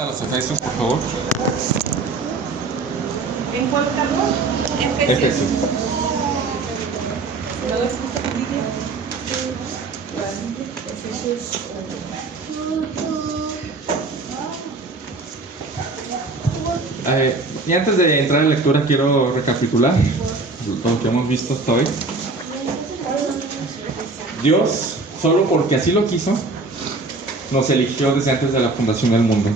A los Efesios, por favor. ¿En cuál estamos? Efesios. ¿No lo escuchas en vídeo? Efesios. Y antes de entrar en lectura, quiero recapitular lo que hemos visto hasta hoy. Dios, solo porque así lo quiso, nos eligió desde antes de la fundación del mundo.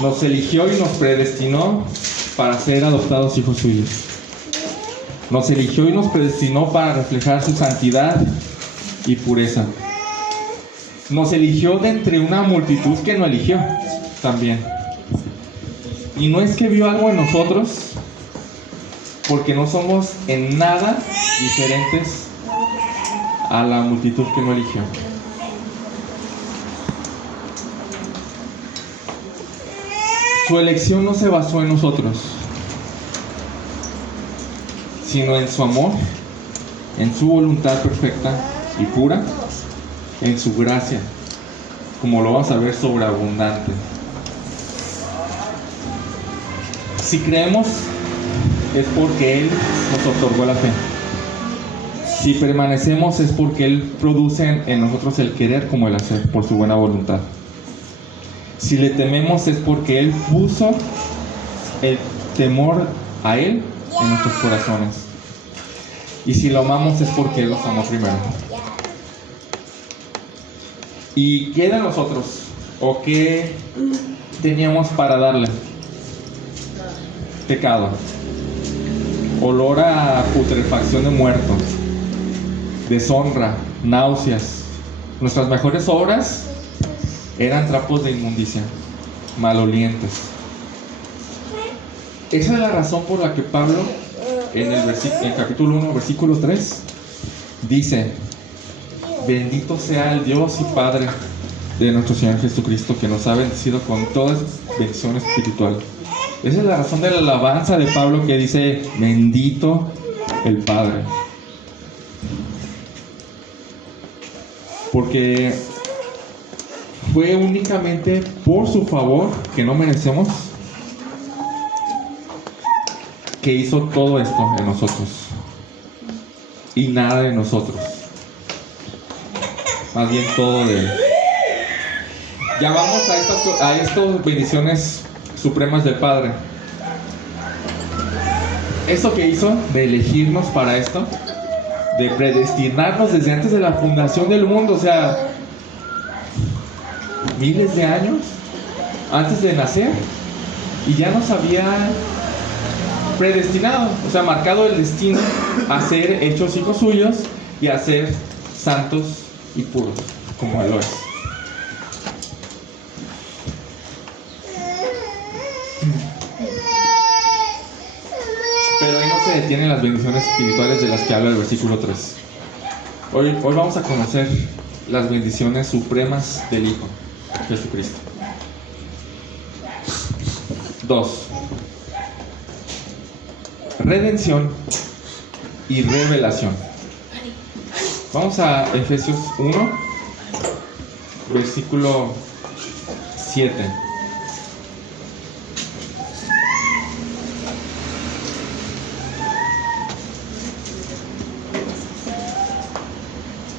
Nos eligió y nos predestinó para ser adoptados hijos suyos. Nos eligió y nos predestinó para reflejar su santidad y pureza. Nos eligió de entre una multitud que no eligió también. Y no es que vio algo en nosotros, porque no somos en nada diferentes a la multitud que no eligió. Su elección no se basó en nosotros, sino en su amor, en su voluntad perfecta y pura, en su gracia, como lo vamos a ver, sobreabundante. Si creemos, es porque Él nos otorgó la fe. Si permanecemos, es porque Él produce en nosotros el querer como el hacer, por su buena voluntad. Si le tememos, es porque Él puso el temor a Él en nuestros corazones. Y si lo amamos, es porque Él nos amó primero. ¿Y qué de nosotros? ¿O qué teníamos para darle? Pecado, olor a putrefacción de muertos, deshonra, náuseas. Nuestras mejores obras eran trapos de inmundicia, malolientes. Esa es la razón por la que Pablo en el capítulo 1, versículo 3 dice: bendito sea el Dios y Padre de nuestro Señor Jesucristo, que nos ha bendecido con toda bendición espiritual. Esa es la razón de la alabanza de Pablo, que dice: bendito el Padre. Porque fue únicamente por su favor, que no merecemos, que hizo todo esto en nosotros. Y nada de nosotros. Más bien todo de Él. Ya vamos a estas bendiciones supremas del Padre. Eso que hizo de elegirnos para esto, de predestinarnos desde antes de la fundación del mundo, o sea, miles de años antes de nacer, y ya nos había predestinado, o sea, marcado el destino a ser hechos hijos suyos y a ser santos y puros, como Él lo es. Pero ahí no se detienen las bendiciones espirituales de las que habla el versículo 3. Hoy vamos a conocer las bendiciones supremas del Hijo, Jesucristo. 2. Redención y revelación. Vamos a Efesios 1, versículo 7.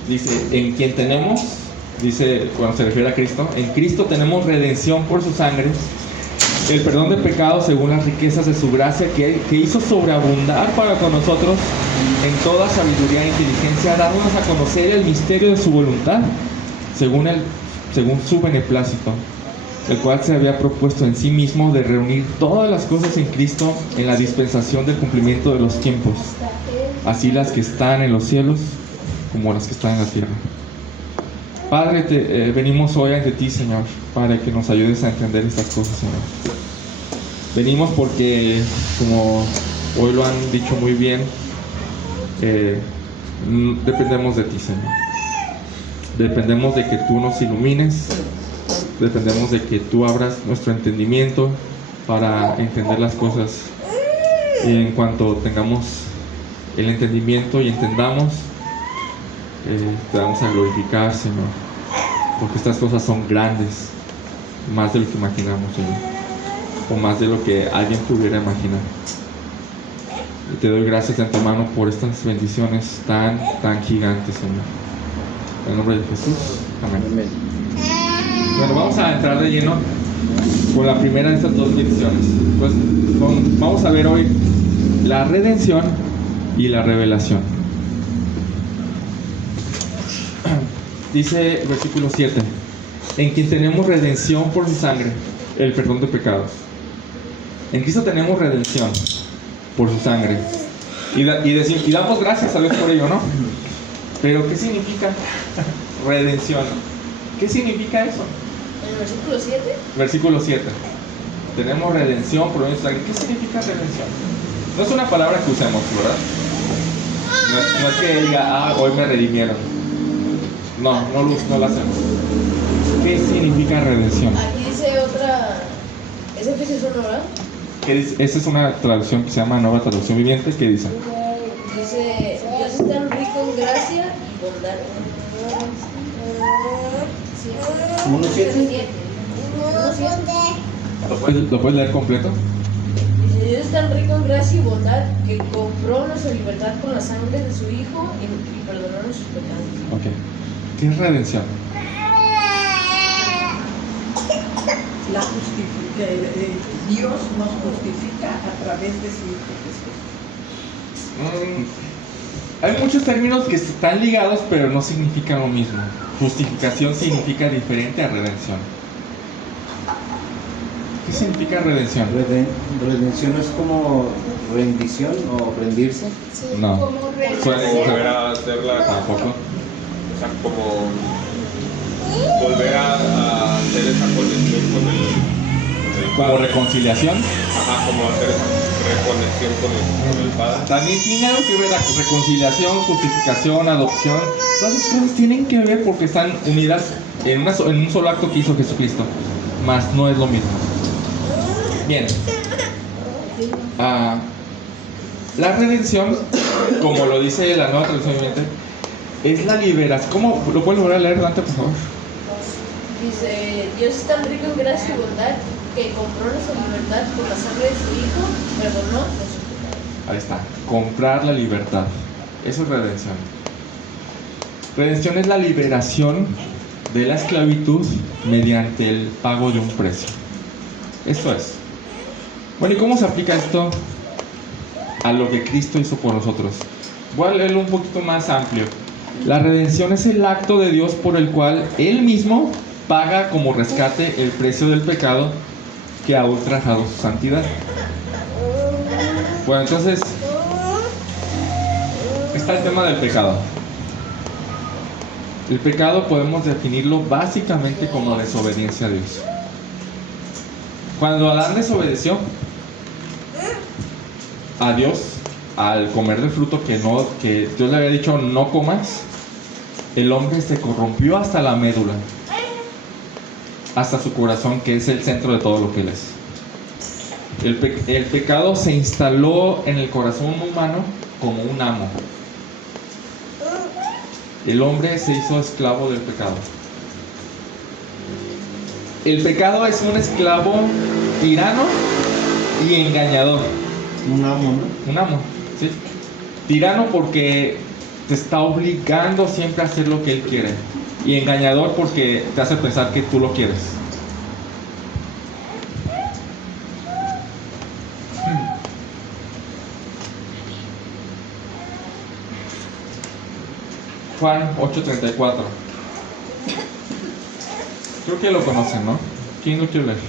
Dice: en quien tenemos, dice, cuando se refiere a Cristo, en Cristo tenemos redención por su sangre, el perdón de pecados según las riquezas de su gracia, que hizo sobreabundar para con nosotros en toda sabiduría e inteligencia, dándonos a conocer el misterio de su voluntad, según su beneplácito, el cual se había propuesto en sí mismo de reunir todas las cosas en Cristo en la dispensación del cumplimiento de los tiempos, así las que están en los cielos como las que están en la tierra. Padre, venimos hoy ante ti, Señor, para que nos ayudes a entender estas cosas, Señor. Venimos porque, como hoy lo han dicho muy bien, dependemos de ti, Señor. Dependemos de que tú nos ilumines, dependemos de que tú abras nuestro entendimiento para entender las cosas. Y en cuanto tengamos el entendimiento y entendamos, te vamos a glorificar, Señor, porque estas cosas son grandes más de lo que imaginamos, Señor, o más de lo que alguien pudiera imaginar. Y te doy gracias de antemano por estas bendiciones tan gigantes, Señor. En el nombre de Jesús, amén. Amén. Bueno, vamos a entrar de lleno con la primera de estas dos bendiciones. Pues vamos a ver hoy la redención y la revelación. Dice versículo 7: en quien tenemos redención por su sangre, el perdón de pecados. En Cristo tenemos redención por su sangre. Y damos gracias a Dios por ello, ¿no? Pero ¿qué significa redención? ¿Qué significa eso? ¿En el versículo 7? Versículo 7. Tenemos redención por su sangre. ¿Qué significa redención? No es una palabra que usemos, ¿verdad? No es que diga, hoy me redimieron. No la hacemos. ¿Qué significa redención? Aquí dice otra. ¿Es Efesios 1, verdad? Esa es una traducción que se llama Nueva Traducción Viviente. ¿Qué dice? Dice: Dios es tan rico en gracia y bondad. Sí. 1:7. 1:7. ¿Lo puedes leer completo? Dice: Dios es tan rico en gracia y bondad que compró nuestra libertad con la sangre de su Hijo y perdonó nuestros pecados. Ok. ¿Qué es redención? La Dios nos justifica a través de su Hijo Jesús. Hay muchos términos que están ligados pero no significan lo mismo. Justificación significa diferente a redención. ¿Qué significa redención? Redención es como rendición o rendirse. No. Como Volver a hacerla Tampoco. O sea, como volver a hacer esa conexión con el Como Padre. reconciliación. Ajá, como hacer esa reconexión con el Padre. También tiene algo que ver la reconciliación, justificación, adopción. Todas esas cosas tienen que ver porque están unidas en un solo acto que hizo Jesucristo. Mas no es lo mismo. Bien. La redención, como lo dice la Nueva Traducción Viviente, es la liberación. ¿Cómo lo puedes volver a leer, Dante, por favor? Dice: Dios es tan rico en gracia y bondad que compró nuestra libertad por la sangre de su Hijo, perdonó nuestros pecados. Ahí está. Comprar la libertad. Eso es redención. Redención es la liberación de la esclavitud mediante el pago de un precio. Eso es. Bueno, ¿y cómo se aplica esto a lo que Cristo hizo por nosotros? Voy a leerlo un poquito más amplio. La redención es el acto de Dios por el cual Él mismo paga como rescate el precio del pecado que ha ultrajado su santidad. Bueno, entonces está el tema del pecado. El pecado podemos definirlo básicamente como desobediencia a Dios. Cuando Adán desobedeció a Dios al comer del fruto que Dios le había dicho no comas, el hombre se corrompió hasta la médula, hasta su corazón, que es el centro de todo lo que él es. El pecado se instaló en el corazón humano como un amo. El hombre se hizo esclavo del pecado. El pecado es un esclavo tirano y engañador. Un amo, ¿no? Un amo, ¿sí? Tirano porque te está obligando siempre a hacer lo que él quiere. Y engañador porque te hace pensar que tú lo quieres. Juan 8:34. Creo que lo conocen, ¿no? ¿Quién lo quiere leer?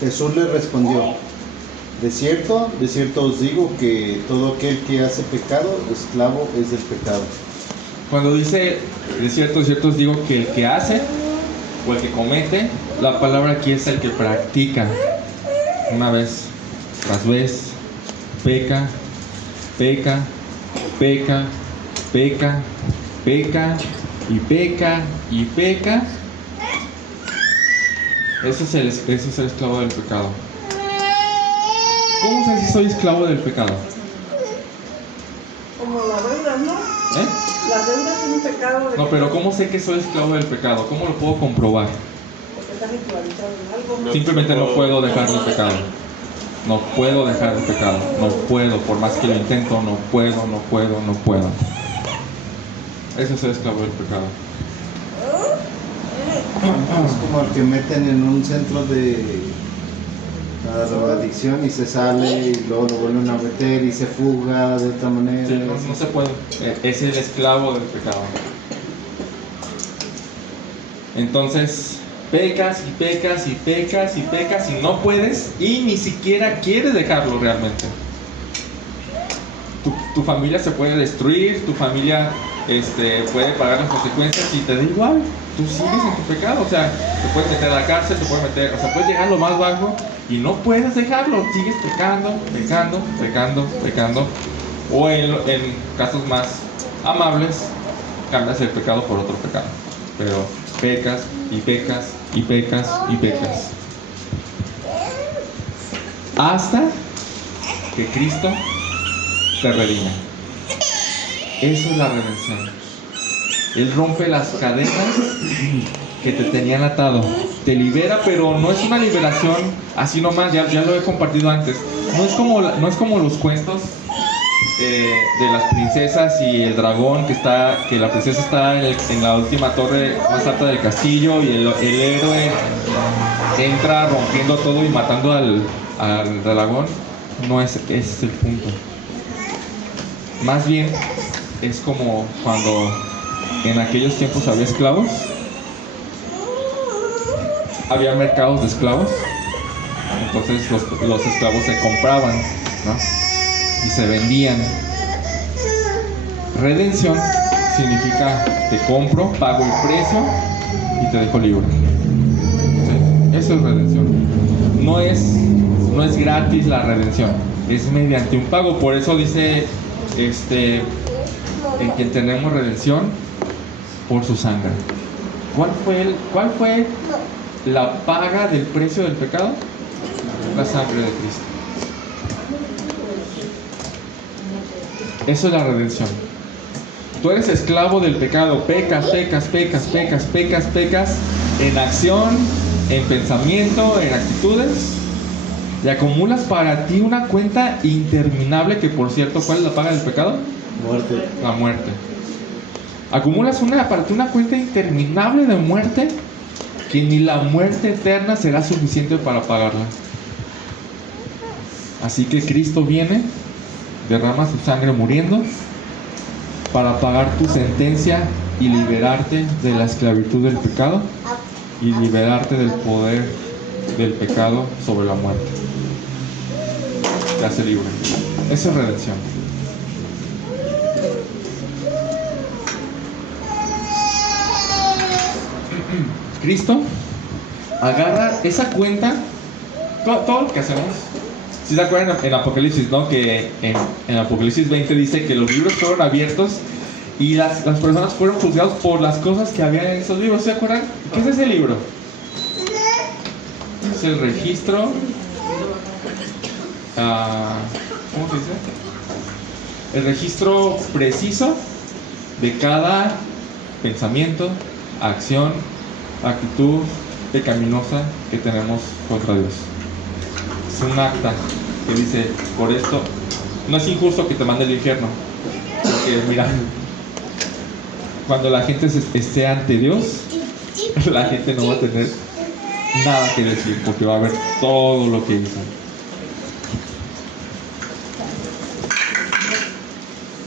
Jesús le respondió: de cierto os digo que todo aquel que hace pecado, esclavo es del pecado. Cuando dice de cierto os digo que el que hace o el que comete, la palabra aquí es el que practica. Una vez tras vez, peca, peca, peca, peca, peca y peca y peca Eso es el esclavo del pecado. ¿Cómo sé si soy esclavo del pecado? Como la deuda, ¿no? ¿Eh? La deuda es un pecado de No, pero ¿cómo sé que soy esclavo del pecado? ¿Cómo lo puedo comprobar? porque estás esclavizado en algo. Simplemente no puedo dejar el pecado. No puedo dejar el pecado. No puedo, por más que lo intento, no puedo. Eso es ser esclavo del pecado. Es como el que meten en un centro de drogadicción y se sale y luego lo vuelven a meter y se fuga de otra manera. Sí, no se puede. Es el esclavo del pecado. Entonces, pecas y no puedes y ni siquiera quieres dejarlo realmente. Tu familia se puede destruir, tu familia puede pagar las consecuencias y te da igual. Tú sigues en tu pecado, o sea, te puedes meter a la cárcel, puedes llegar a lo más bajo y no puedes dejarlo, sigues pecando, o en casos más amables, cambias el pecado por otro pecado, pero pecas, hasta que Cristo te redime. Eso es la redención. Él rompe las cadenas que te tenían atado. Te libera, pero no es una liberación así nomás, ya lo he compartido antes. No es como los cuentos de las princesas y el dragón que la princesa está en la última torre más alta del castillo y el héroe entra rompiendo todo y matando al dragón. No es el punto. Más bien es como cuando en aquellos tiempos había esclavos, había mercados de esclavos, entonces los esclavos se compraban, ¿no? Y se vendían. Redención significa te compro, pago el precio y te dejo libre. ¿Sí? Eso es redención. No es gratis la redención, es mediante un pago. Por eso dice en quien tenemos redención por su sangre. ¿Cuál fue la paga del precio del pecado? La sangre de Cristo. Eso es la redención. Tú eres esclavo del pecado, pecas en acción, en pensamiento, en actitudes, y acumulas para ti una cuenta interminable que, por cierto, ¿cuál es la paga del pecado? Muerte. La muerte. Acumulas para ti una cuenta interminable de muerte que ni la muerte eterna será suficiente para pagarla. Así que Cristo viene, derrama su sangre muriendo para pagar tu sentencia y liberarte de la esclavitud del pecado y liberarte del poder del pecado sobre la muerte. Te hace libre. Esa es redención. Cristo agarra esa cuenta, todo lo que hacemos. Si se acuerdan en Apocalipsis, ¿no? Que en Apocalipsis 20 dice que los libros fueron abiertos y las personas fueron juzgadas por las cosas que había en esos libros. ¿Se acuerdan? ¿Qué es ese libro? Es el registro. ¿Cómo se dice? El registro preciso de cada pensamiento, acción, actitud pecaminosa que tenemos contra Dios. Es un acta que dice, por esto no es injusto que te mande al infierno, porque mira, cuando la gente esté ante Dios, la gente no va a tener nada que decir, porque va a ver todo lo que hizo.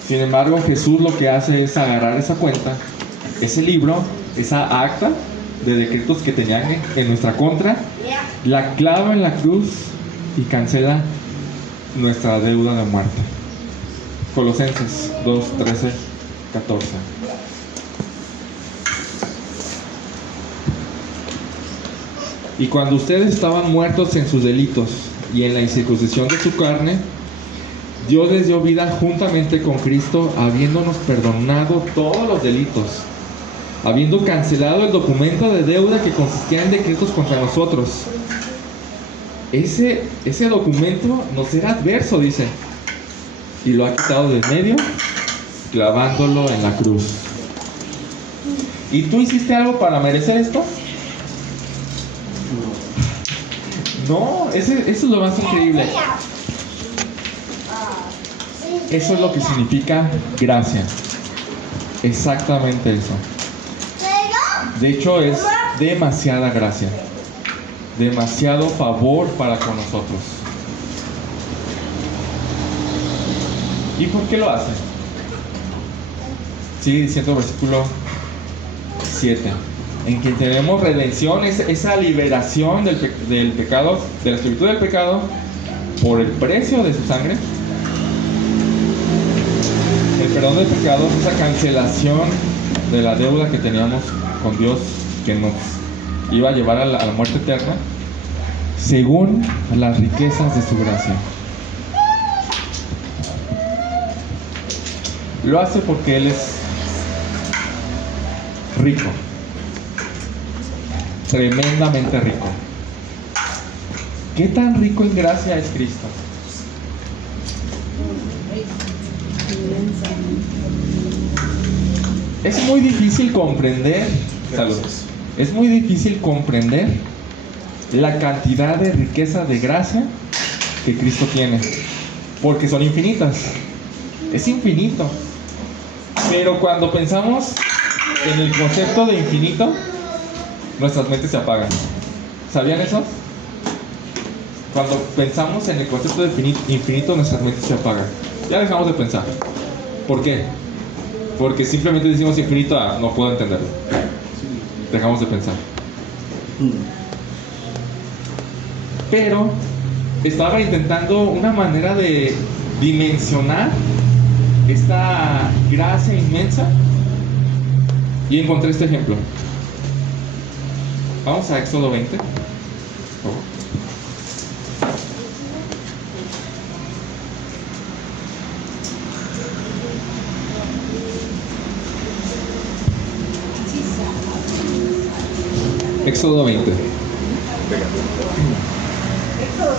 Sin embargo, Jesús lo que hace es agarrar esa cuenta, ese libro, esa acta de decretos que tenían en nuestra contra, la clava en la cruz y cancela nuestra deuda de muerte. Colosenses 2, 13, 14. Y cuando ustedes estaban muertos en sus delitos y en la incircuncisión de su carne, Dios les dio vida juntamente con Cristo, habiéndonos perdonado todos los delitos habiendo cancelado el documento de deuda que consistía en decretos contra nosotros. Ese documento nos era adverso, dice, y lo ha quitado de medio, clavándolo en la cruz. ¿Y tú hiciste algo para merecer esto? No, eso es lo más increíble. Eso es lo que significa gracia. Exactamente eso. De hecho, es demasiada gracia. Demasiado favor para con nosotros. ¿Y por qué lo hace? Sigue diciendo el versículo 7. En quien tenemos redención, esa liberación del pecado, de la esclavitud del pecado, por el precio de su sangre. El perdón de pecados, esa cancelación de la deuda que teníamos con Dios, que nos iba a llevar a la muerte eterna, según las riquezas de su gracia. Lo hace porque Él es rico, tremendamente rico. ¿Qué tan rico en gracia es Cristo? Es muy difícil comprender, saludos, es muy difícil comprender la cantidad de riqueza de gracia que Cristo tiene, porque son infinitas, es infinito. Pero cuando pensamos en el concepto de infinito, nuestras mentes se apagan. ¿Sabían eso? Cuando pensamos en el concepto de infinito, nuestras mentes se apagan. Ya dejamos de pensar. ¿Por qué? Porque simplemente decimos infinito, no puedo entenderlo. Dejamos de pensar. Pero estaba intentando una manera de dimensionar esta gracia inmensa y encontré este ejemplo. Vamos a Éxodo 20, por favor. Éxodo 20. ¿Éxodo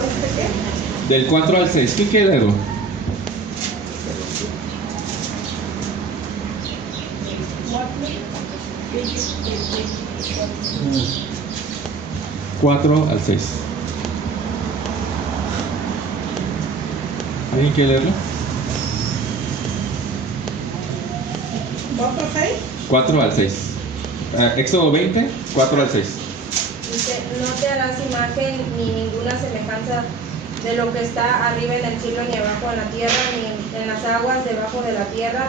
20 qué? Del 4 al 6. ¿Quién quiere leerlo? Cuatro al 6. ¿Alguien quiere leerlo? 4, 6. 4 al 6. Éxodo 20, 4 al 6. Dice, no te harás imagen ni ninguna semejanza de lo que está arriba en el cielo, ni abajo en la tierra, ni en las aguas debajo de la tierra.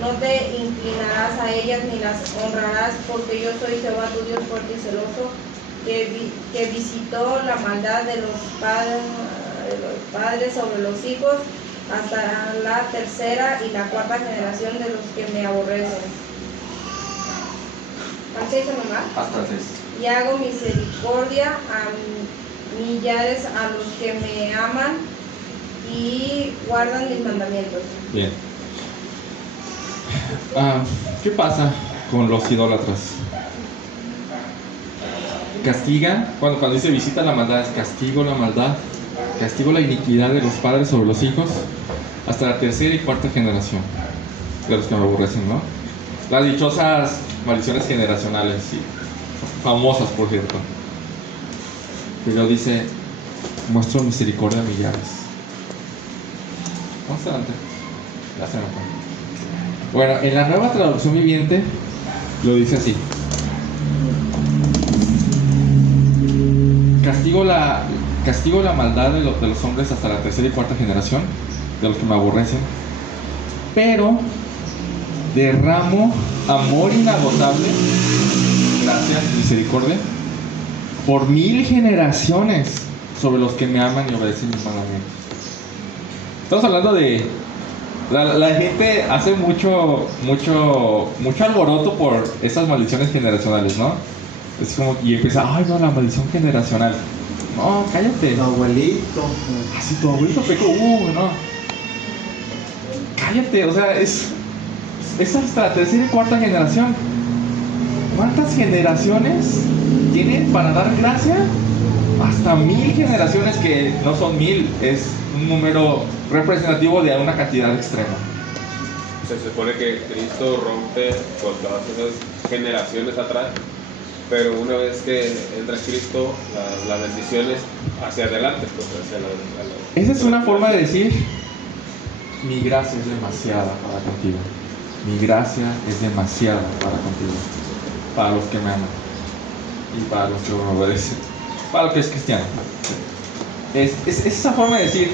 No te inclinarás a ellas ni las honrarás, porque yo soy Jehová tu Dios fuerte y celoso, que visitó la maldad de los padres sobre los hijos, hasta la tercera y la cuarta generación de los que me aborrecen. ¿Al 6 nomás? Hasta el 6. Y hago misericordia a millares a los que me aman y guardan mis mandamientos. Bien. ¿Qué pasa con los idólatras? Castiga, cuando dice visita la maldad, es castigo la maldad, castigo la iniquidad de los padres sobre los hijos, hasta la tercera y cuarta generación de los que me aborrecen, ¿no? Las dichosas maldiciones generacionales, sí, famosas por cierto. Pero dice, muestro misericordia a millares. Vamos adelante. Ya se nota. Bueno, en la Nueva Traducción Viviente lo dice así: castigo la maldad de los hombres hasta la tercera y cuarta generación de los que me aborrecen, pero derramo amor inagotable, gracia y misericordia por 1000 generaciones sobre los que me aman y obedecen mis mandamientos. Estamos hablando de la gente hace mucho alboroto por esas maldiciones generacionales, ¿no? Es como, y empieza, ay no, la maldición generacional. No, cállate. Tu abuelito. Así tu abuelito pecó, no. Cállate, o sea, es hasta la tercera y cuarta generación. ¿Cuántas generaciones tiene para dar gracia? Hasta 1000 generaciones, que no son 1000, es un número representativo de una cantidad extrema. Se supone que Cristo rompe con todas esas generaciones atrás, pero una vez que entra Cristo, la bendición es hacia adelante, pues hacia la... Esa es una forma de decir: mi gracia es demasiada para contigo. Mi gracia es demasiada para contigo. Para los que me aman y para los que me obedecen, para los que es cristiano. Es esa forma de decir: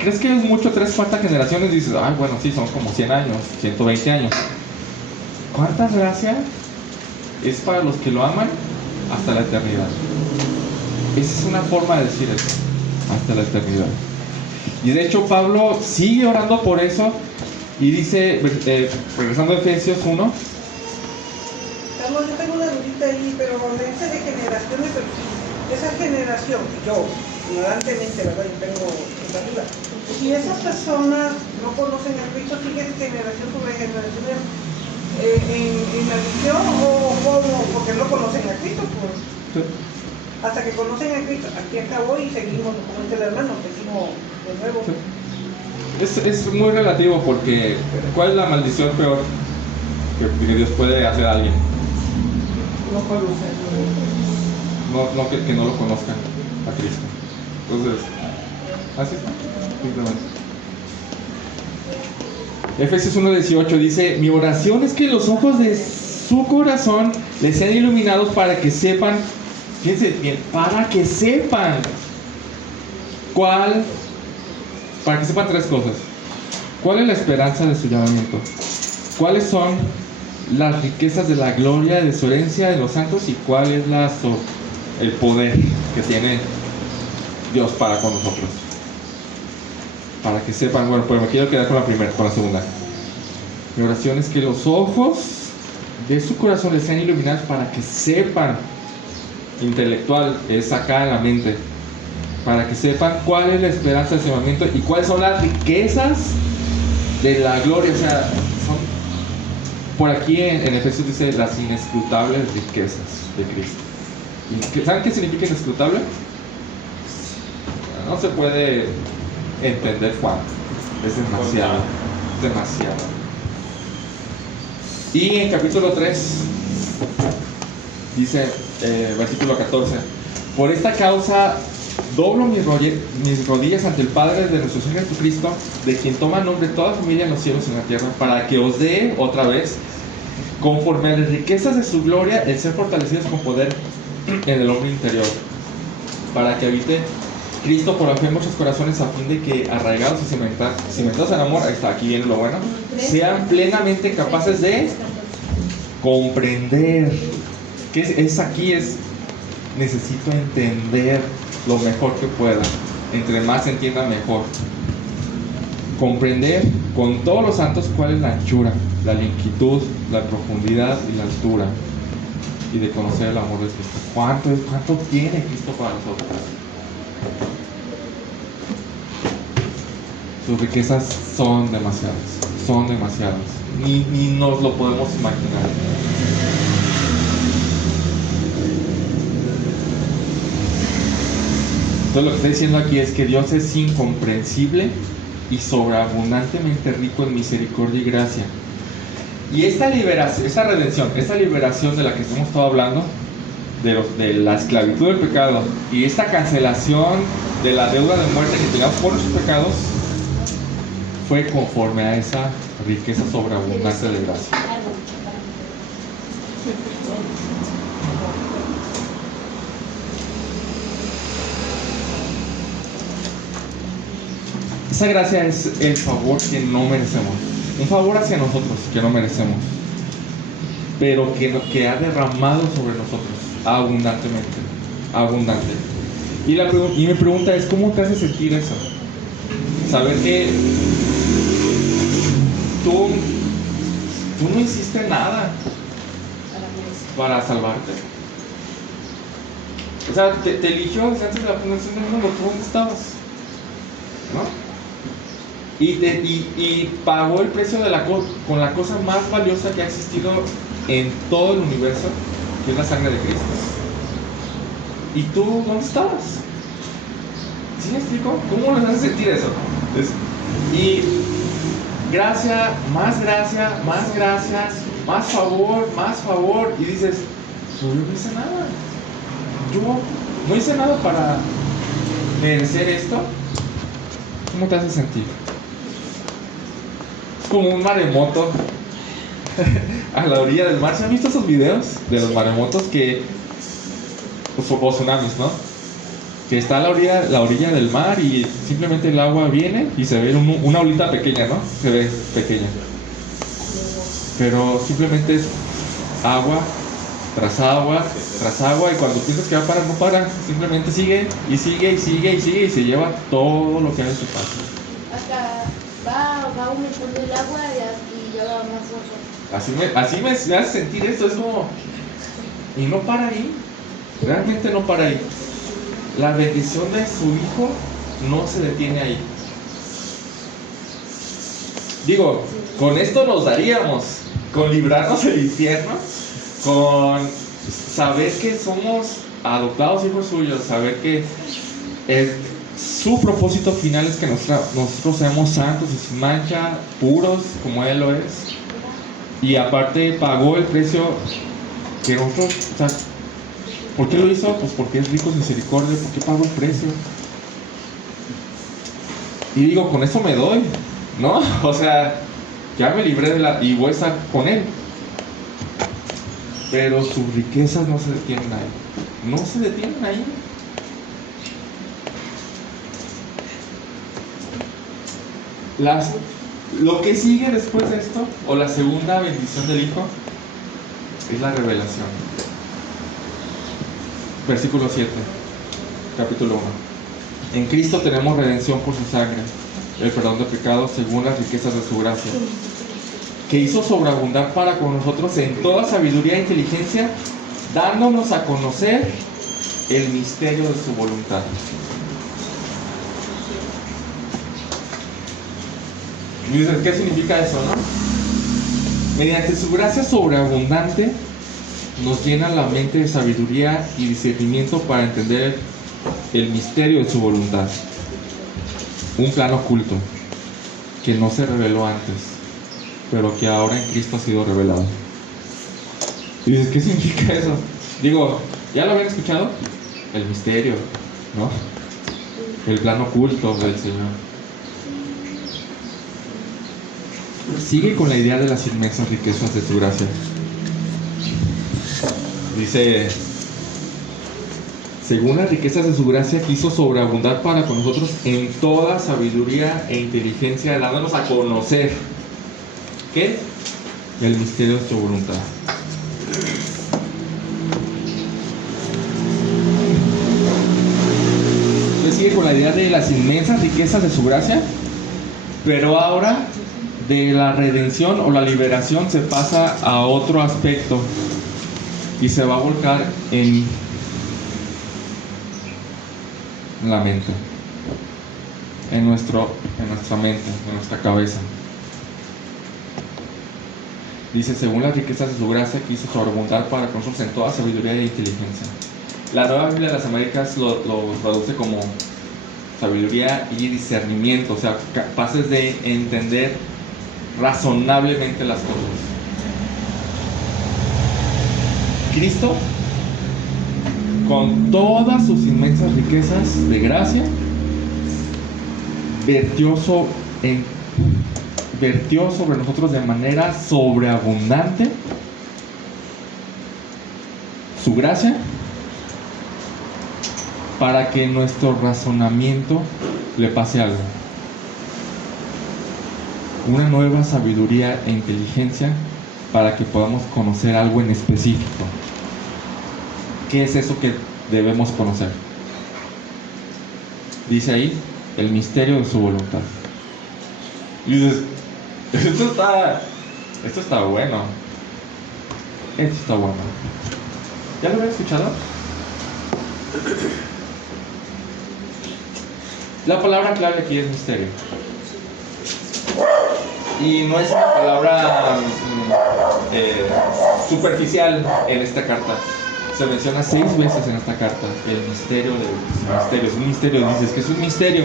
¿crees que es mucho 3-4 generaciones? Dices, ay, bueno, sí, son como 100 años, 120 años. ¿Cuánta gracia es para los que lo aman hasta la eternidad? Esa es una forma de decir eso, hasta la eternidad. Y de hecho Pablo sigue orando por eso y dice, regresando a Efesios 1. Carlos, yo tengo una dudita ahí, pero de generaciones, esa generación, yo, ignorantemente, ¿verdad? Yo tengo esa duda. Si esas personas no conocen a Cristo, ¿siguen generación sobre generación en la religión o cómo? Porque no conocen a Cristo, pues. Sí. Hasta que conocen a Cristo, aquí acabó y seguimos, como dice el hermano, seguimos de nuevo. Sí. Es muy relativo, porque ¿cuál es la maldición peor que Dios puede hacer a alguien? No conocen. No, que no lo conozcan a Cristo. Entonces, así está, simplemente. Efesios 1:18 dice: mi oración es que los ojos de su corazón les sean iluminados para que sepan, fíjense bien, para que sepan tres cosas. ¿Cuál es la esperanza de su llamamiento? ¿Cuáles son las riquezas de la gloria de su herencia de los santos? ¿Y cuál es el poder que tiene Dios para con nosotros? Para que sepan, bueno, pues me quiero quedar con la segunda. Mi oración es que los ojos de su corazón les sean iluminados para que sepan, intelectual, es acá en la mente, para que sepan cuál es la esperanza de su llamamiento y cuáles son las riquezas de la gloria. O sea, por aquí en Efesios dice las inescrutables riquezas de Cristo. ¿Saben qué significa inescrutable? No se puede entender cuánto. Es demasiado. Y en capítulo 3 dice, versículo 14: por esta causa doblo mis rodillas ante el Padre de nuestro Señor Jesucristo, de quien toma nombre toda familia en los cielos y en la tierra, para que os dé otra vez, conforme a las riquezas de su gloria, el ser fortalecidos con poder en el hombre interior, para que habite Cristo por la fe en vuestros corazones, a fin de que, arraigados y cimentados en amor, ahí está, aquí viene lo bueno, sean plenamente capaces de comprender. ¿Qué es aquí? Necesito entender lo mejor que pueda. Entre más entienda, mejor. Comprender con todos los santos cuál es la anchura, la longitud, la profundidad y la altura, y de conocer el amor de Cristo. ¿Cuánto tiene Cristo para nosotros? Sus riquezas son demasiadas. Ni nos lo podemos imaginar. Entonces lo que está diciendo aquí es que Dios es incomprensible y sobreabundantemente rico en misericordia y gracia. Y esta liberación de la que hemos estado hablando, de la esclavitud del pecado, y esta cancelación de la deuda de muerte que teníamos por nuestros pecados, fue conforme a esa riqueza sobreabundante de gracia. Esa gracia es el favor que no merecemos, un favor hacia nosotros que no merecemos, pero que ha derramado sobre nosotros abundantemente, abundante. Y mi pregunta es, ¿cómo te hace sentir eso? Saber que tú no hiciste nada para salvarte. O sea, te eligió desde antes de la fundación del mundo. ¿Tú dónde estabas? ¿No? Y pagó el precio con la cosa más valiosa que ha existido en todo el universo, que es la sangre de Cristo. ¿Y tú dónde estabas? ¿Sí me explico? ¿Cómo les hace sentir eso? Y gracia, más favor, y dices, pues yo no hice nada. Yo no hice nada para merecer esto. ¿Cómo te hace sentir? Es como un maremoto a la orilla del mar. ¿Se han visto esos videos de los maremotos que, o tsunamis, ¿no? Que está a la orilla del mar y simplemente el agua viene y se ve una olita pequeña, ¿no? Se ve pequeña. Pero simplemente es agua tras agua, y cuando piensas que va a parar, no para. Simplemente sigue y se lleva todo lo que hay en su paso. Hasta va aumentando el agua y lleva más agua. Así me hace sentir esto, es como... Y no para ahí, realmente no para ahí. La bendición de su Hijo no se detiene ahí. Digo, con esto nos daríamos, con librarnos del infierno, con saber que somos adoptados hijos suyos, saber que su propósito final es que nosotros seamos santos y sin mancha, puros como Él lo es. Y aparte pagó el precio que nosotros, o sea, ¿por qué lo hizo? Pues porque es rico en misericordia, porque pagó el precio. Y digo, con eso me doy, ¿no? O sea, ya me libré y voy a estar con Él. Pero sus riquezas no se detienen ahí. No se detienen ahí. Lo que sigue después de esto, o la segunda bendición del Hijo, es la revelación. Versículo 7, capítulo 1. En Cristo tenemos redención por su sangre, el perdón de pecados según las riquezas de su gracia, que hizo sobreabundar para con nosotros en toda sabiduría e inteligencia, dándonos a conocer el misterio de su voluntad. Y dices, ¿qué significa eso, no? Mediante su gracia sobreabundante nos llena la mente de sabiduría y discernimiento para entender el misterio de su voluntad. Un plan oculto que no se reveló antes, pero que ahora en Cristo ha sido revelado. Y dices, ¿qué significa eso? Digo, ¿ya lo habían escuchado? El misterio, ¿no? El plan oculto del Señor. Sigue con la idea de las inmensas riquezas de su gracia. Dice, según las riquezas de su gracia, quiso sobreabundar para con nosotros en toda sabiduría e inteligencia, dándonos a conocer, ¿qué? El misterio de su voluntad. Entonces sigue con la idea de las inmensas riquezas de su gracia, pero ahora de la redención o la liberación se pasa a otro aspecto y se va a volcar en la mente, en nuestra mente, en nuestra cabeza. Dice, según las riquezas de su gracia, quiso sobreabundar para con nosotros en toda sabiduría e inteligencia. La Nueva Biblia de las Américas lo traduce como sabiduría y discernimiento, o sea, capaces de entender razonablemente las cosas. Cristo, con todas sus inmensas riquezas de gracia, vertió sobre nosotros de manera sobreabundante su gracia, para que nuestro razonamiento le pase algo. Una nueva sabiduría e inteligencia para que podamos conocer algo en específico. ¿Qué es eso que debemos conocer? Dice ahí, el misterio de su voluntad. Y dices, esto está bueno. Esto está bueno. ¿Ya lo habían escuchado? La palabra clave aquí es misterio. Y no es una palabra superficial en esta carta. Se menciona 6 veces en esta carta el misterio de los misterios. Un misterio, dices que es un misterio.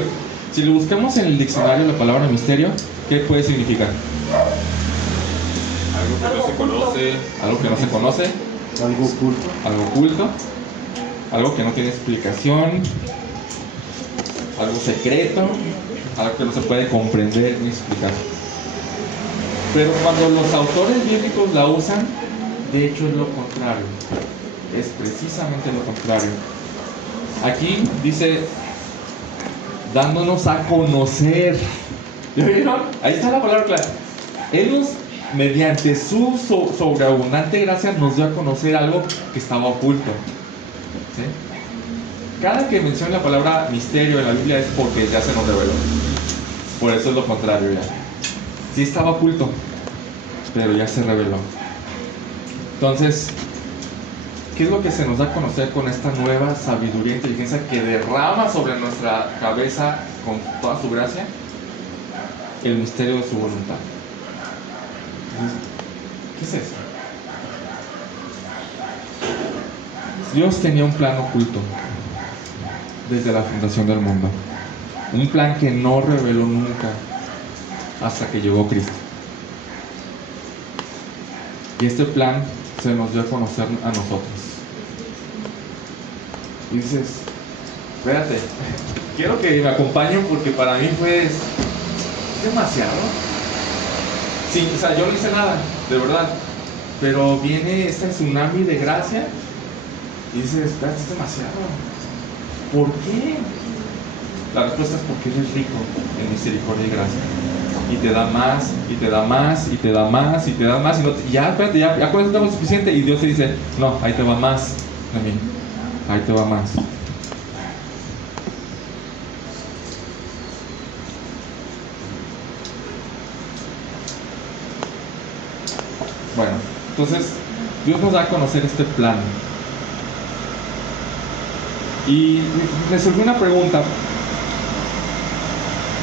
Si lo buscamos en el diccionario la palabra misterio, ¿qué puede significar? Algo que no se conoce. Algo que no se conoce, Algo oculto. algo oculto, algo que no tiene explicación, algo secreto, algo que no se puede comprender ni explicar. Pero cuando los autores bíblicos la usan, de hecho es lo contrario. Es precisamente lo contrario. Aquí dice, dándonos a conocer. ¿Ya vieron? Ahí está la palabra clara. Él nos, mediante su sobreabundante gracia, nos dio a conocer algo que estaba oculto. ¿Sí? Cada que menciona la palabra misterio en la Biblia es porque ya se nos reveló. Por eso es lo contrario ya. Sí estaba oculto, pero ya se reveló. Entonces, ¿qué es lo que se nos da a conocer con esta nueva sabiduría e inteligencia que derrama sobre nuestra cabeza con toda su gracia? El misterio de su voluntad. ¿Qué es eso? Dios tenía un plan oculto desde la fundación del mundo. Un plan que no reveló nunca hasta que llegó Cristo. Y este plan se nos dio a conocer a nosotros. Y dices, espérate, quiero que me acompañen porque para mí fue demasiado. Sí, o sea, yo no hice nada, de verdad. Pero viene este tsunami de gracia y dices, espérate, es demasiado. ¿Por qué? La respuesta es porque Él es rico en misericordia y gracia. Y te da más, y te da más, y te da más, y te da más. Y no ya, espérate, ya con eso tengo suficiente. Y Dios te dice, no, ahí te va más también. Ahí te va más. Bueno, entonces Dios nos da a conocer este plan. Y me surgió una pregunta.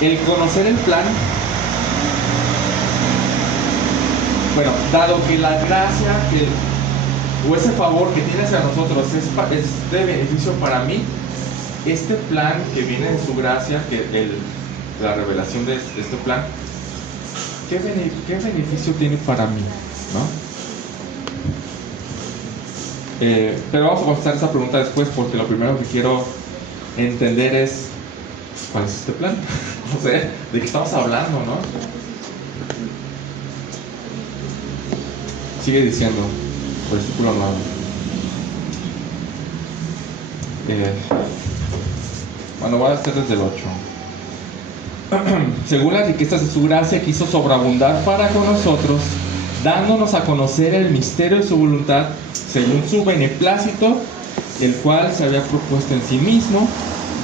El conocer el plan, bueno, dado que la gracia o ese favor que tiene hacia nosotros es de beneficio para mí, este plan que viene de su gracia, la revelación de este plan, ¿qué beneficio tiene para mí? ¿No? Pero vamos a contestar esa pregunta después, porque lo primero que quiero entender es ¿cuál es este plan? No sé, ¿de qué estamos hablando, no? Sigue diciendo, versículo 9. Bueno, voy a hacer desde el 8. Según las riquezas de su gracia, quiso sobreabundar para con nosotros, dándonos a conocer el misterio de su voluntad, según su beneplácito, el cual se había propuesto en sí mismo,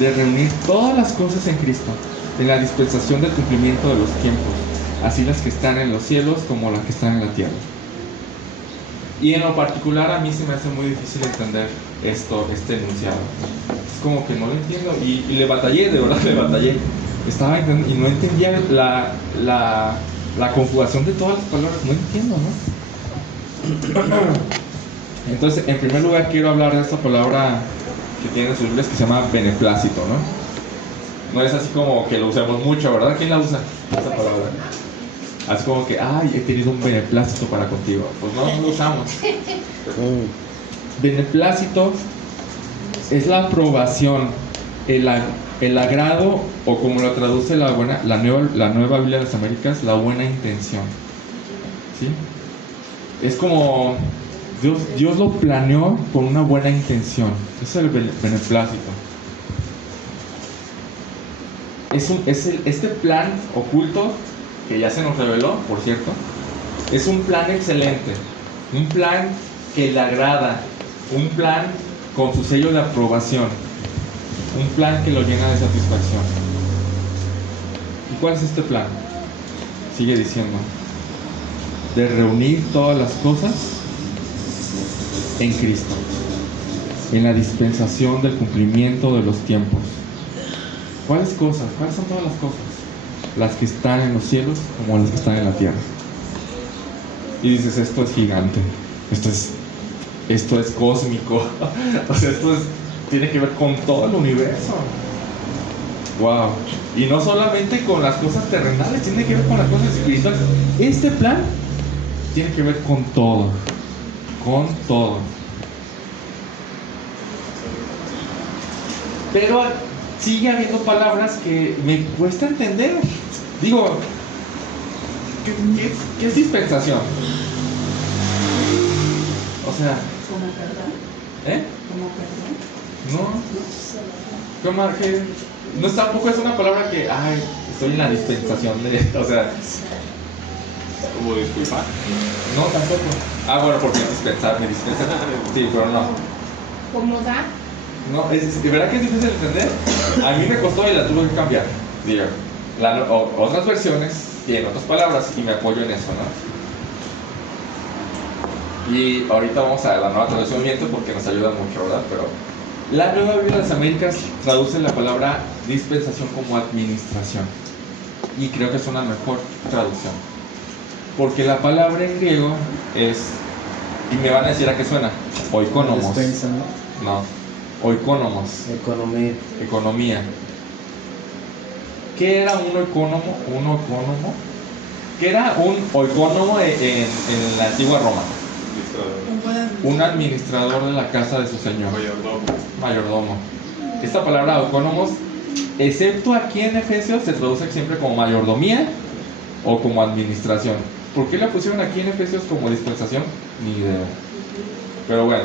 de reunir todas las cosas en Cristo, en la dispensación del cumplimiento de los tiempos, así las que están en los cielos como las que están en la tierra. Y en lo particular a mí se me hace muy difícil entender este enunciado. Es como que no lo entiendo y le batallé, de verdad le batallé. Estaba entendiendo y no entendía la conjugación de todas las palabras, no entiendo, ¿no? Entonces, en primer lugar quiero hablar de esta palabra que tiene en sus Biblias que se llama beneplácito, ¿no? No es así como que lo usamos mucho, ¿verdad? ¿Quién la usa? Esa palabra. Así como que, ay, he tenido un beneplácito para contigo. Pues no lo usamos. Beneplácito es la aprobación, el agrado, o como lo traduce la nueva Biblia de las Américas, la buena intención. ¿Sí? Es como Dios lo planeó con una buena intención. Ese es el beneplácito. Este plan oculto, que ya se nos reveló, por cierto, es un plan excelente, un plan que le agrada, un plan con su sello de aprobación, un plan que lo llena de satisfacción. ¿Y cuál es este plan? Sigue diciendo, de reunir todas las cosas en Cristo, en la dispensación del cumplimiento de los tiempos. ¿Cuáles cosas? ¿Cuáles son todas las cosas? Las que están en los cielos como las que están en la tierra. y dices, esto es gigante, esto es cósmico, o sea, tiene que ver con todo el universo. Wow. Y no solamente con las cosas terrenales, tiene que ver con las cosas espirituales. Este plan tiene que ver con todo. Con todo. Pero sigue habiendo palabras que me cuesta entender. Digo, ¿qué es dispensación? O sea, ¿Como perdón? ¿eh? ¿Como perdón? No. ¿Cómo que? No, tampoco es una palabra que, ay, estoy en la dispensación de, o sea, Como disculpar. no tampoco. Ah, bueno, porque dispensar, me dispensan. Sí, pero no. ¿Cómo da? No, de verdad que es difícil de entender. A mí me costó y la tuve que cambiar. Digo, otras versiones tienen otras palabras y me apoyo en eso, ¿no? Y ahorita vamos a la nueva traducción viviente porque nos ayuda mucho, ¿verdad? Pero la Nueva Biblia de las Américas traduce la palabra dispensación como administración. Y creo que es una mejor traducción. Porque la palabra en griego es, y me van a decir a qué suena, oikonomos. Despensa, ¿no? No, oikonomos, Economía. economía. ¿Qué era un oikónomo? ¿Un oikónomo? ¿Qué era un oikónomo en la antigua Roma? Un administrador de la casa de su señor. Mayordomo. Esta palabra oikónomos, excepto aquí en Efesios, se traduce siempre como mayordomía o como administración. ¿Por qué la pusieron aquí en Efesios como dispensación? Ni idea. Pero bueno,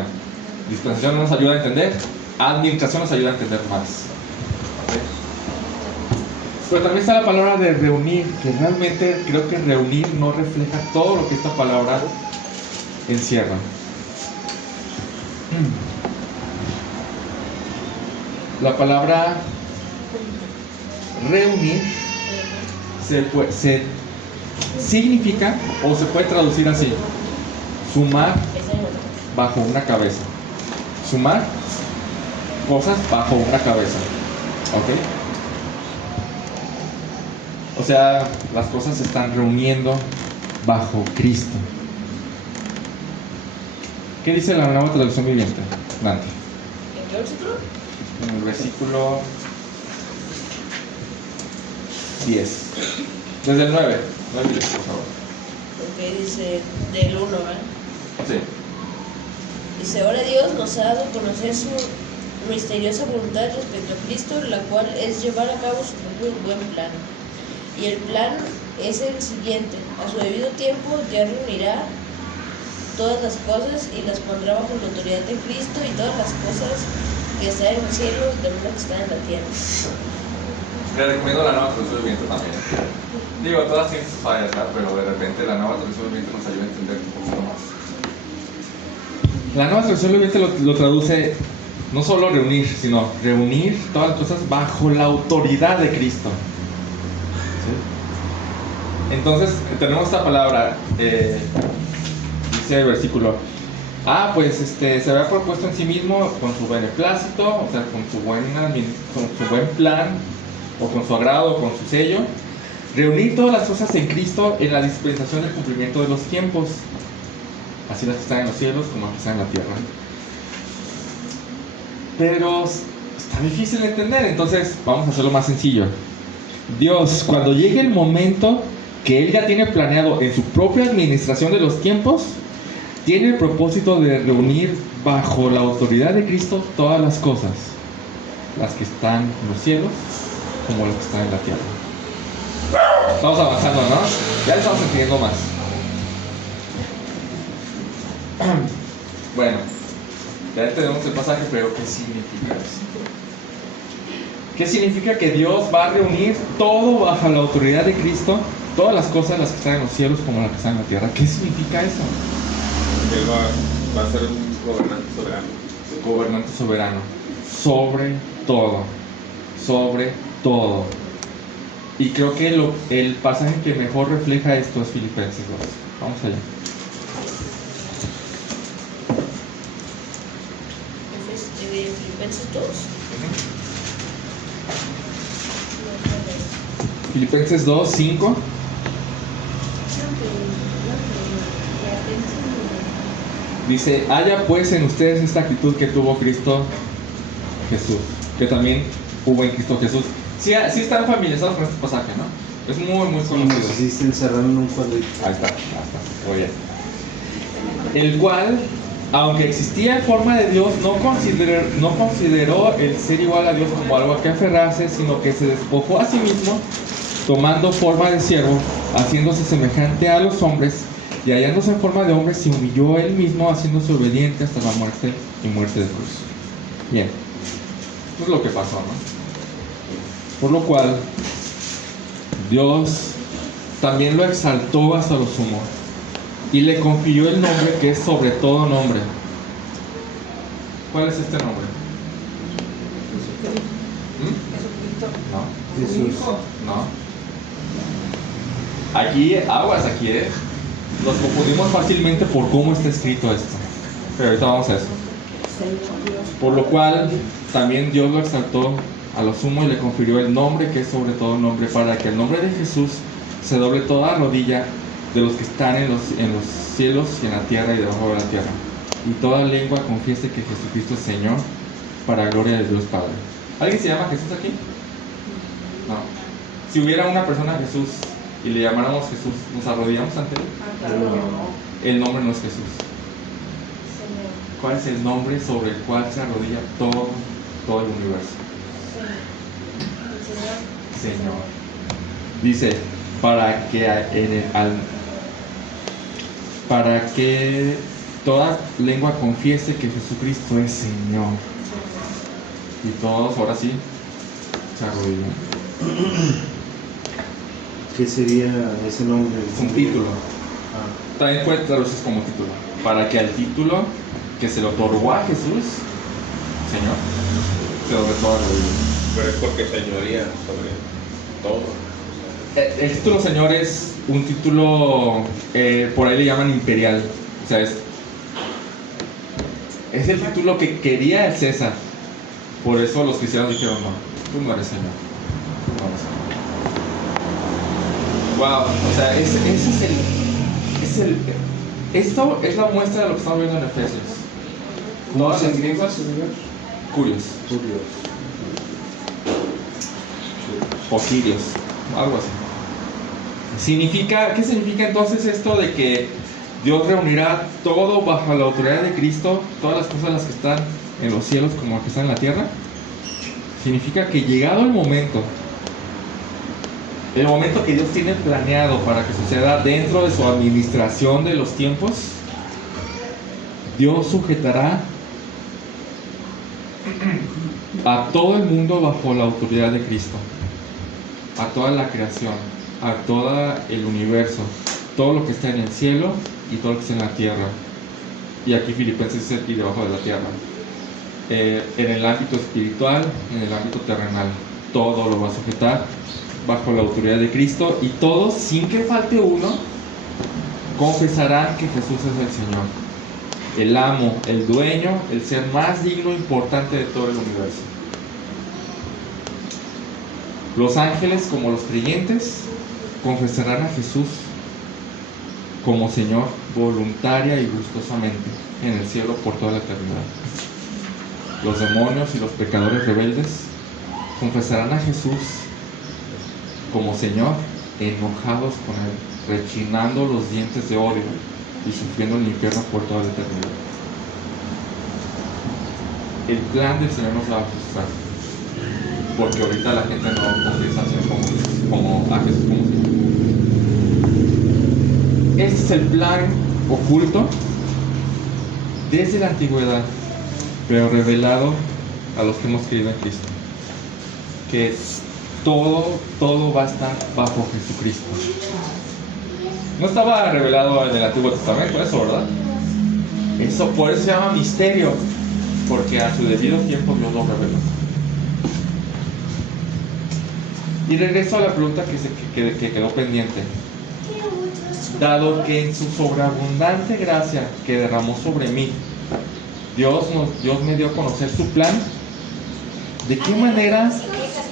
dispensación no nos ayuda a entender, administración nos ayuda a entender más. ¿Okay? Pero también está la palabra de reunir, que realmente creo que reunir no refleja todo lo que esta palabra encierra. La palabra reunir se significa o se puede traducir así: sumar bajo una cabeza. Sumar cosas bajo una cabeza. ¿Ok? O sea, las cosas se están reuniendo bajo Cristo. ¿Qué dice la nueva traducción viviente? Dante. ¿En qué versículo? En el versículo 10. Desde el 9. 9 y 10, por favor. Porque dice del 1, ¿verdad? Sí. Dice, ahora Dios nos ha dado a conocer su misteriosa voluntad respecto a Cristo, la cual es llevar a cabo su propio buen plan. Y el plan es el siguiente: a su debido tiempo ya reunirá todas las cosas y las pondrá bajo la autoridad de Cristo, y todas las cosas que están en el cielo y también las que están en la tierra. Le recomiendo la nueva traducción viviente también. Digo, todas tienen sus fallas, ¿verdad? Pero de repente la nueva traducción viviente nos ayuda a entender un poquito más. La nueva traducción viviente lo traduce no solo reunir, sino reunir todas las cosas bajo la autoridad de Cristo. ¿Sí? Entonces, tenemos esta palabra, dice el versículo: pues se había propuesto en sí mismo con su beneplácito, o sea, con su buen plan, o con su agrado, o con su sello, reunir todas las cosas en Cristo en la dispensación del cumplimiento de los tiempos, así las que están en los cielos como las que están en la tierra. Pero está difícil de entender, entonces vamos a hacerlo más sencillo. Dios, cuando llegue el momento que Él ya tiene planeado en su propia administración de los tiempos, tiene el propósito de reunir bajo la autoridad de Cristo todas las cosas, las que están en los cielos como las que están en la tierra. Estamos avanzando, ¿no? Ya estamos entendiendo más. Bueno, ya entendemos el pasaje, pero ¿qué significa eso? ¿Qué significa que Dios va a reunir todo bajo la autoridad de Cristo? Todas las cosas, las que están en los cielos como las que están en la tierra. ¿Qué significa eso? Él va a ser un gobernante soberano. Gobernante soberano. Sobre todo. Sobre todo. Y creo que el pasaje que mejor refleja esto es Filipenses 2. Vamos allá. Filipenses 2. Filipenses 2, 5. Dice, haya pues en ustedes esta actitud que tuvo Cristo Jesús, que también hubo en Cristo Jesús. Sí están familiarizados con este pasaje, ¿no? Es muy, muy Sí, conocido. necesita encerrarlo en un cuadrito. Ahí está. Muy bien. El cual, aunque existía en forma de Dios, no consideró el ser igual a Dios como algo a que aferrarse, sino que se despojó a sí mismo, tomando forma de siervo, haciéndose semejante a los hombres, y hallándose en forma de hombre, se humilló él mismo, haciéndose obediente hasta la muerte y muerte de cruz. Bien, esto es lo que pasó, ¿no? Por lo cual, Dios también lo exaltó hasta lo sumo, y le confirió el nombre que es sobre todo nombre. ¿Cuál es este nombre? ¿Mm? No. Jesús. No. Aquí, aguas aquí, nos confundimos fácilmente por cómo está escrito esto. Pero ahorita vamos a eso. Por lo cual, también Dios lo exaltó a lo sumo y le confirió el nombre que es sobre todo nombre, para que el nombre de Jesús se doble toda rodilla de los que están en los cielos y en la tierra y debajo de la tierra, y toda lengua confiese que Jesucristo es Señor, para gloria de Dios Padre. ¿Alguien se llama Jesús aquí? No. Si hubiera una persona Jesús y le llamáramos Jesús, ¿nos arrodillamos ante él? El nombre no es Jesús. ¿Cuál es el nombre sobre el cual se arrodilla todo el universo? Señor. Dice, para que toda lengua confiese que Jesucristo es Señor. Y todos, ahora sí, se arrodillan. ¿Qué sería ese nombre? Es un título. Ah, También puede traducirse como título. Para que al título que se le otorgó a Jesús, Señor, se doble toda rodilla. Pero es porque señoría sobre todo. El título Señor es un título, por ahí le llaman imperial. O sea, es el título que quería el César. Por eso los cristianos dijeron, no, tú no eres Señor. Tú no eres Señor. Wow, o sea, esto es la muestra de lo que estamos viendo en Efesios. ¿Cómo Todas es en las griego, cosas, señor? curios Curios. o Kyrios, algo así. ¿Qué significa entonces esto de que Dios reunirá todo bajo la autoridad de Cristo, todas las cosas las que están en los cielos como las que están en la tierra? Significa que llegado el momento que Dios tiene planeado para que suceda dentro de su administración de los tiempos, Dios sujetará a todo el mundo bajo la autoridad de Cristo, a toda la creación, a todo el universo, todo lo que está en el cielo y todo lo que está en la tierra. Y aquí Filipenses dice y debajo de la tierra. En el ámbito espiritual, en el ámbito terrenal, todo lo va a sujetar bajo la autoridad de Cristo, y todos, sin que falte uno, confesarán que Jesús es el Señor, el amo, el dueño, el ser más digno e importante de todo el universo. Los ángeles, como los creyentes, confesarán a Jesús como Señor voluntaria y gustosamente en el cielo por toda la eternidad. Los demonios y los pecadores rebeldes confesarán a Jesús como Señor, enojados con Él, rechinando los dientes de odio y sufriendo el infierno por toda la eternidad. El plan del Señor nos va a frustrar, porque ahorita la gente no confiesa a Jesús como Señor. Este es el plan oculto desde la antigüedad, pero revelado a los que hemos creído en Cristo, que todo va a estar bajo Jesucristo. No estaba revelado en el Antiguo Testamento eso, ¿verdad? Por eso se llama misterio, porque a su debido tiempo Dios lo reveló. Y regreso a la pregunta que quedó pendiente. Dado que en su sobreabundante gracia que derramó sobre mí, Dios me dio a conocer su plan, ¿de qué manera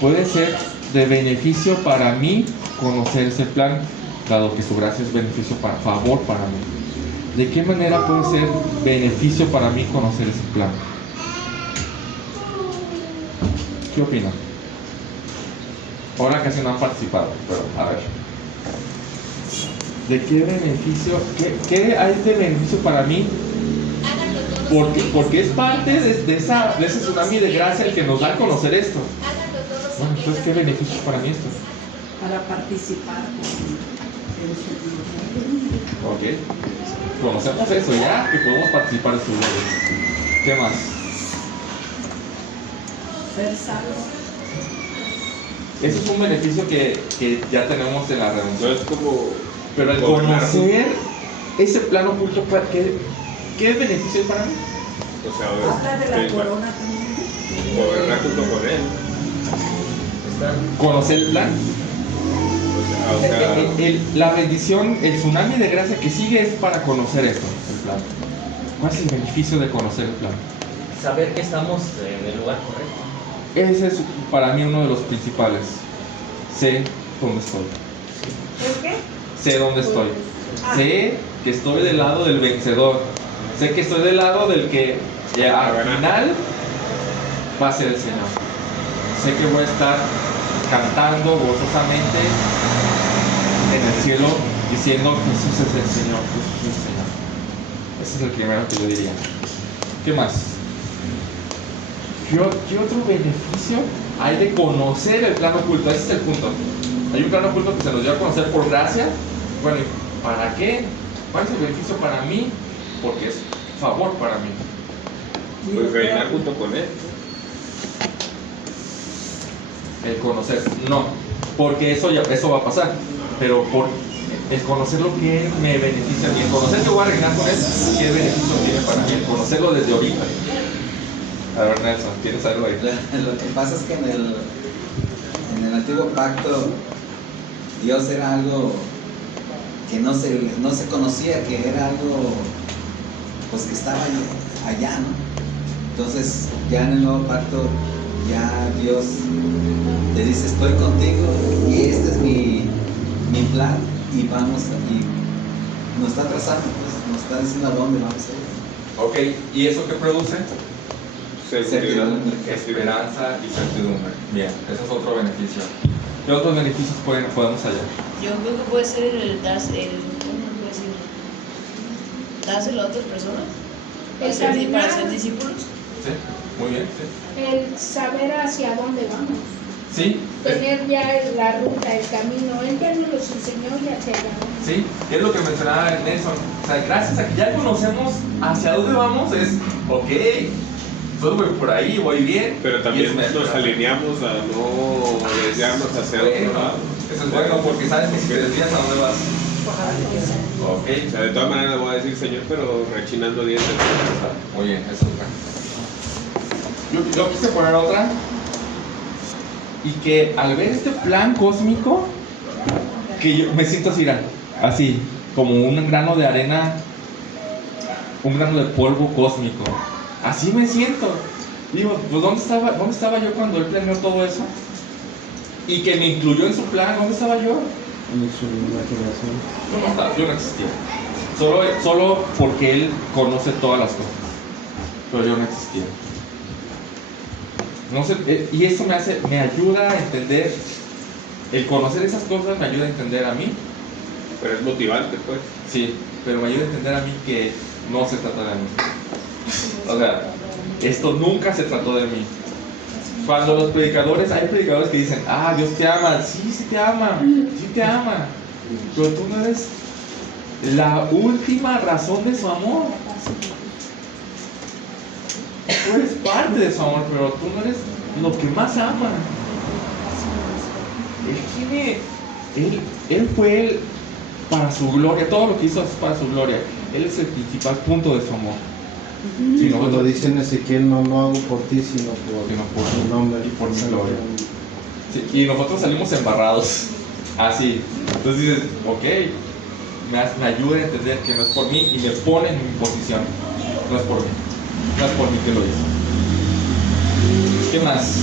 puede ser de beneficio para mí conocer ese plan, dado que su gracia es beneficio favor para mí? ¿De qué manera puede ser beneficio para mí conocer ese plan? ¿Qué opinan? Ahora casi no han participado, pero a ver. ¿De qué beneficio? ¿Qué hay de beneficio para mí? Porque es parte de ese tsunami de gracia el que nos da a conocer esto. Bueno, entonces, ¿qué beneficio para mí esto? Para participar en su Ok. Conocemos eso ya, que podemos participar en su gloria. ¿Qué más? ser salvo. Eso es un beneficio que ya tenemos en la No redención. es como Pero al gobernar, conocer ese plan oculto, ¿qué beneficio hay para mí? o sea, Habla de la que corona también. gobernar junto con él. Conocer el plan. O sea, La bendición, el tsunami de gracia que sigue es para conocer esto, el plan. ¿Cuál es el beneficio de conocer el plan? Saber que estamos en el lugar correcto. Ese es para mí uno de los principales. Sé dónde estoy. ¿Es qué? Sé dónde estoy. Sé que estoy del lado del vencedor. Sé que estoy del lado del que al final va a ser el Señor. Sé que voy a estar cantando gozosamente en el cielo diciendo Jesús es el Señor, Jesús es el Señor. Ese es el primero que yo diría. ¿Qué más? ¿Qué otro beneficio hay de conocer el plan oculto? Ese es el punto. Hay un plan oculto que se nos dio a conocer por gracia. Bueno, ¿y para qué? ¿Cuál es el beneficio para mí? Porque es favor para mí. pues reinar junto con él. El conocer, no, porque eso va a pasar, pero por el conocer lo que Él me beneficia a mí, el conocer que voy a reinar con Él, ¿qué beneficio tiene para mí? El conocerlo desde ahorita. A ver, Nelson, ¿tienes algo ahí? Lo que pasa es que en el antiguo pacto Dios era algo que no se conocía, que era algo pues que estaba allá, ¿no? Entonces ya en el nuevo pacto ya Dios te dice estoy contigo y este es mi plan y vamos y nos está trazando, pues, nos está diciendo a dónde vamos a ir. Ok, ¿y eso qué produce? Seguridad. Esperanza y certidumbre. Bien, ese es otro beneficio. ¿Qué otros beneficios podemos hallar? Yo creo que puede ser ¿cómo puedo decir? Dárselo a otras personas El para caminar. ser discípulos. ¿Sí? Muy bien, sí. El saber hacia dónde vamos, ¿Sí? tener ya la ruta, el camino, Él ya nos los enseñó y hacia allá vamos. Sí, es lo que mencionaba Nelson. O sea, gracias a que ya conocemos hacia dónde vamos, es ok, entonces voy por ahí, voy bien. Pero también Y es nos alineamos a no desviarnos hacia bueno, otro lado. eso es bueno porque sabes que si te desvías, ¿a dónde vas? Ok, O sea, de todas maneras le voy a decir Señor, pero rechinando dientes. muy bien, eso es bueno. Yo quise poner otra. Y que al ver este plan cósmico, que yo me siento así, como un grano de arena, un grano de polvo cósmico. Así me siento. Digo, pues ¿dónde estaba yo cuando Él planeó todo eso? Y que me incluyó en su plan, ¿dónde estaba yo? En su imaginación. Yo no existía. Solo porque Él conoce todas las cosas. Pero yo no existía. No sé, y eso me ayuda a entender, el conocer esas cosas me ayuda a entender a mí. Pero es motivante, pues. Sí, pero me ayuda a entender a mí que no se trata de mí. O sea, esto nunca se trató de mí. Cuando hay predicadores que dicen, Dios te ama, sí te ama, pero tú no eres la última razón de su amor. Tú eres parte de su amor, pero tú no eres lo que más ama. Él fue para su gloria, todo lo que hizo es para su gloria. Él es el principal punto de su amor. Sí, cuando dice en Ezequiel, no hago por ti, sino por tu nombre y por mi gloria. Sí, y nosotros salimos embarrados, así. Entonces dices, ok, me ayuda a entender que no es por mí y me pone en mi posición. No es por mí. No es por mí que lo hizo. ¿Qué más?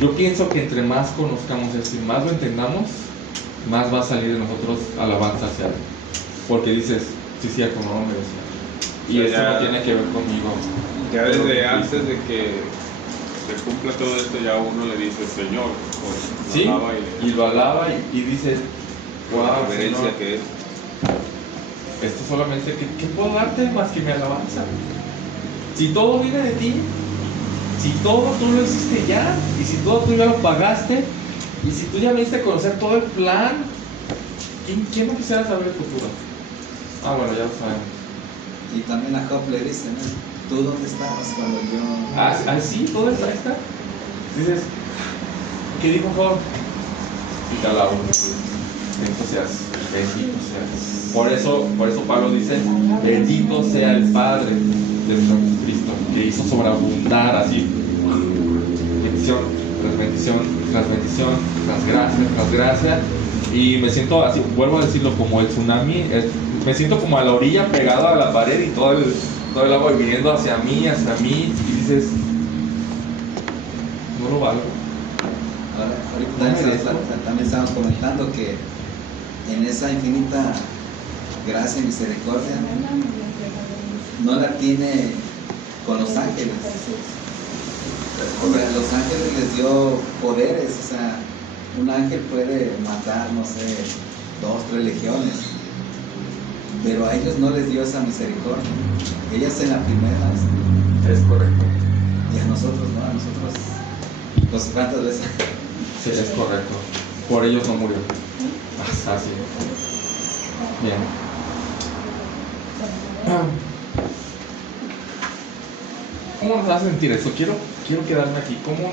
Yo pienso que entre más conozcamos esto y más lo entendamos, más va a salir de nosotros alabanza hacia Él. porque dices, sí, cierto, no lo merecía. Y O sea, eso ya- no tiene que ver conmigo. Ya Pero desde Cristo. antes de que se cumpla todo esto, ya uno le dice Señor, pues, lo Sí, alaba y lo alaba y dices, por la wow, reverencia Señor, que es. esto solamente, ¿qué puedo darte más que mi alabanza? Si todo viene de ti, si todo tú lo hiciste ya, y si todo tú ya lo pagaste, y si tú ya viniste a conocer todo el plan, ¿quién no quisiera saber el futuro? Ah, bueno, ya lo sabemos. Y también a Job le dicen, ¿no? ¿Tú dónde estabas cuando yo...? Sí, todo está, ahí está. Dices, ¿qué dijo Job? Y te alabo. Bendito seas, bendito seas. Por eso Pablo dice, bendito sea el Padre de nuestro Jesucristo, que hizo sobreabundar así, bendición tras bendición, tras bendición, tras gracia, y me siento así, vuelvo a decirlo, como el tsunami, me siento como a la orilla pegado a la pared y todo el agua viniendo hacia mí, y dices, no lo valgo. Ahora, también estamos comentando que en esa infinita gracia y misericordia no la tiene con los ángeles. O sea, los ángeles les dio poderes, o sea, un ángel puede matar, no sé, 2, 3 legiones, pero a ellos no les dio esa misericordia. Ellas en la primera, Es correcto. y a nosotros no, a nosotros, pues cuántas veces. Sí, es correcto. Por ellos no murió. Así. Bien. ¿Cómo nos hace sentir eso? Quiero quedarme aquí. ¿Cómo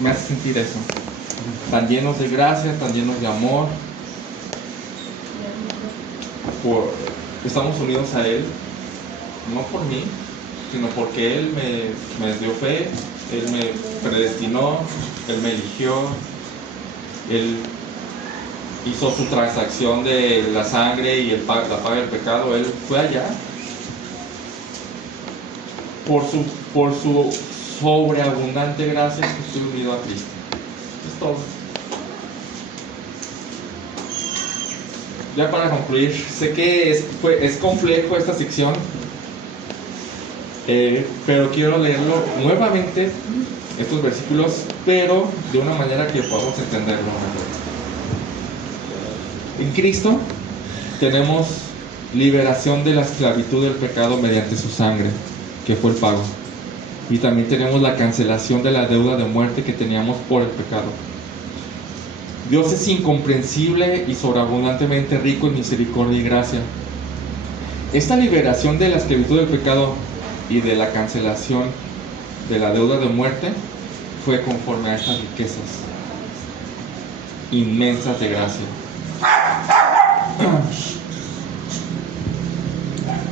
me hace sentir eso? Tan llenos de gracia, tan llenos de amor. Estamos unidos a Él, no por mí, sino porque Él me dio fe, Él me predestinó, Él me eligió, Él hizo su transacción de la sangre y la paga del pecado. Él fue allá por su sobreabundante gracia que estoy unido a Cristo. Es todo. Ya para concluir, sé que es complejo esta sección, pero quiero leerlo nuevamente, estos versículos, pero de una manera que podamos entenderlo mejor. En Cristo tenemos liberación de la esclavitud del pecado mediante su sangre, que fue el pago. Y también tenemos la cancelación de la deuda de muerte que teníamos por el pecado. Dios es incomprensible y sobreabundantemente rico en misericordia y gracia. Esta liberación de la esclavitud del pecado y de la cancelación de la deuda de muerte fue conforme a estas riquezas inmensas de gracia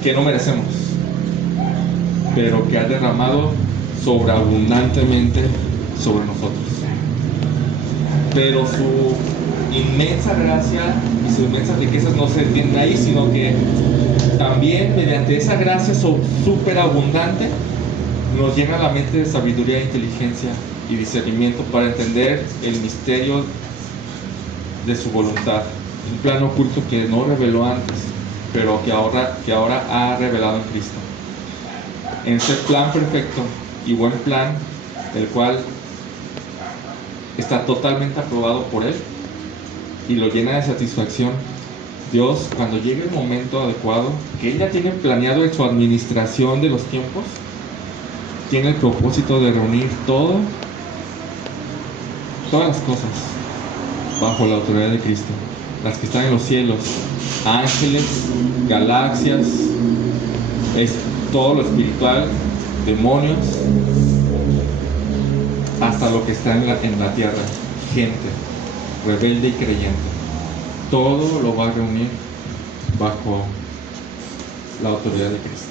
que no merecemos, pero que ha derramado sobreabundantemente sobre nosotros. Pero su inmensa gracia y sus inmensas riquezas no se detienen ahí, sino que también mediante esa gracia superabundante nos llena la mente de sabiduría, inteligencia y discernimiento para entender el misterio de su voluntad, un plan oculto que no reveló antes, pero que ahora ha revelado en Cristo. En ese plan perfecto y buen plan, el cual está totalmente aprobado por Él y lo llena de satisfacción, Dios, cuando llegue el momento adecuado que Él ya tiene planeado en su administración de los tiempos, tiene el propósito de reunir todas las cosas bajo la autoridad de Cristo, las que están en los cielos, ángeles, galaxias, es todo lo espiritual, demonios, hasta lo que está en la tierra, gente rebelde y creyente. Todo lo va a reunir bajo la autoridad de Cristo.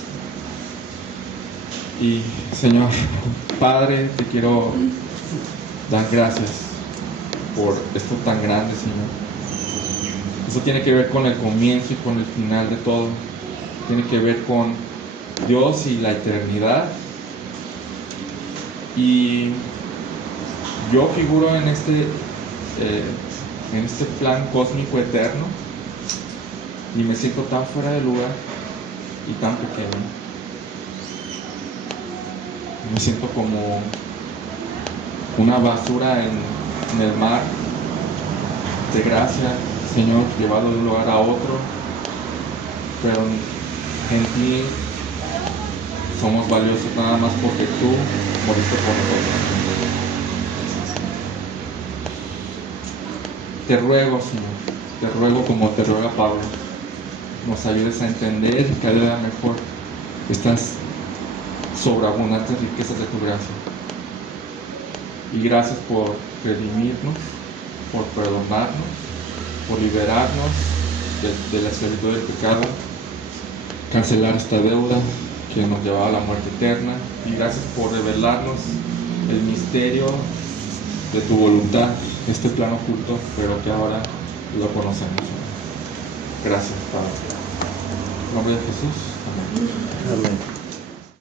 Y Señor, Padre, te quiero dar gracias por esto tan grande, Señor. Eso tiene que ver con el comienzo y con el final de todo. Tiene que ver con Dios y la eternidad. Y yo figuro en este plan cósmico eterno, y me siento tan fuera de lugar y tan pequeño. Me siento como una basura en el mar de gracia, Señor, llevado de un lugar a otro, pero en ti somos valiosos nada más porque tú moriste por nosotros. Te ruego, Señor, te ruego como te ruega Pablo, nos ayudes a entender cada día mejor estas sobreabundantes riquezas de tu gracia. Y gracias por redimirnos, por perdonarnos, por liberarnos de la esclavitud del pecado, cancelar esta deuda que nos llevaba a la muerte eterna. Y gracias por revelarnos el misterio de tu voluntad, este plan oculto, pero que ahora lo conocemos. Gracias, Padre. En nombre de Jesús. Amén. Amén.